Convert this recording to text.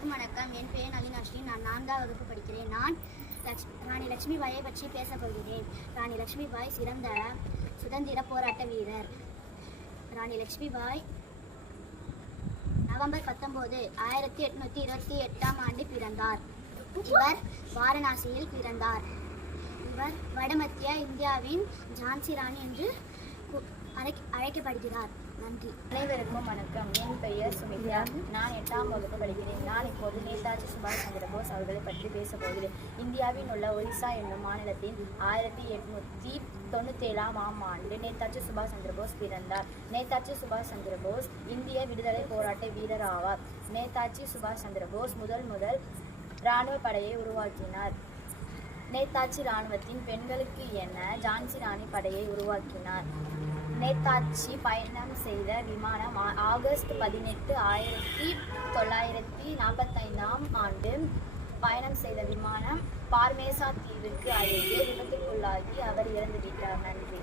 அனைவருக்கும் வணக்கம். என் பெயர் நளினாஸ்ரீ. நான் 4ஆம் வகுப்பு படிக்கிறேன். நான் ராணி லட்சுமிபாயை பற்றி பேசப் போகிறேன். ராணி லட்சுமிபாய் சிறந்த சுதந்திர போராட்ட வீரர். ராணி லட்சுமிபாய் நவம்பர் 19, 1828ஆம் ஆண்டு பிறந்தார். இவர் வாரணாசியில் பிறந்தார். இவர் வடமத்திய இந்தியாவின் ஜான்சி ராணி என்று அழைக்கப்படுகிறார். நன்றி. அனைவருக்கும் வணக்கம். என் பெயர் சுமித்ரா. நான் 8ஆம் வகுப்பு படிக்கிறேன். நான் இப்போது நேதாஜி சுபாஷ் சந்திர போஸ் அவர்களை பற்றி பேசப் போகிறேன். இந்தியாவில் உள்ள ஒரிசா என்னும் மாநிலத்தில் 1897ஆம் ஆண்டு நேதாஜி சுபாஷ் சந்திர போஸ் பிறந்தார். நேதாஜி சுபாஷ் சந்திர போஸ் இந்திய விடுதலை போராட்ட வீரர் ஆவார். நேதாஜி சுபாஷ் சந்திர போஸ் முதல் இராணுவ படையை உருவாக்கினார். நேதாஜி இராணுவத்தின் பெண்களுக்கு என ஜான்சி ராணி படையை உருவாக்கினார். நேதாஜி பயணம் செய்த விமானம் ஆகஸ்ட் 18, 1945ஆம் ஆண்டு பயணம் செய்த விமானம் பார்மேசா தீவுக்கு அருகே விபத்துக்குள்ளாகி அவர் இறந்துவிட்டார். நன்றி.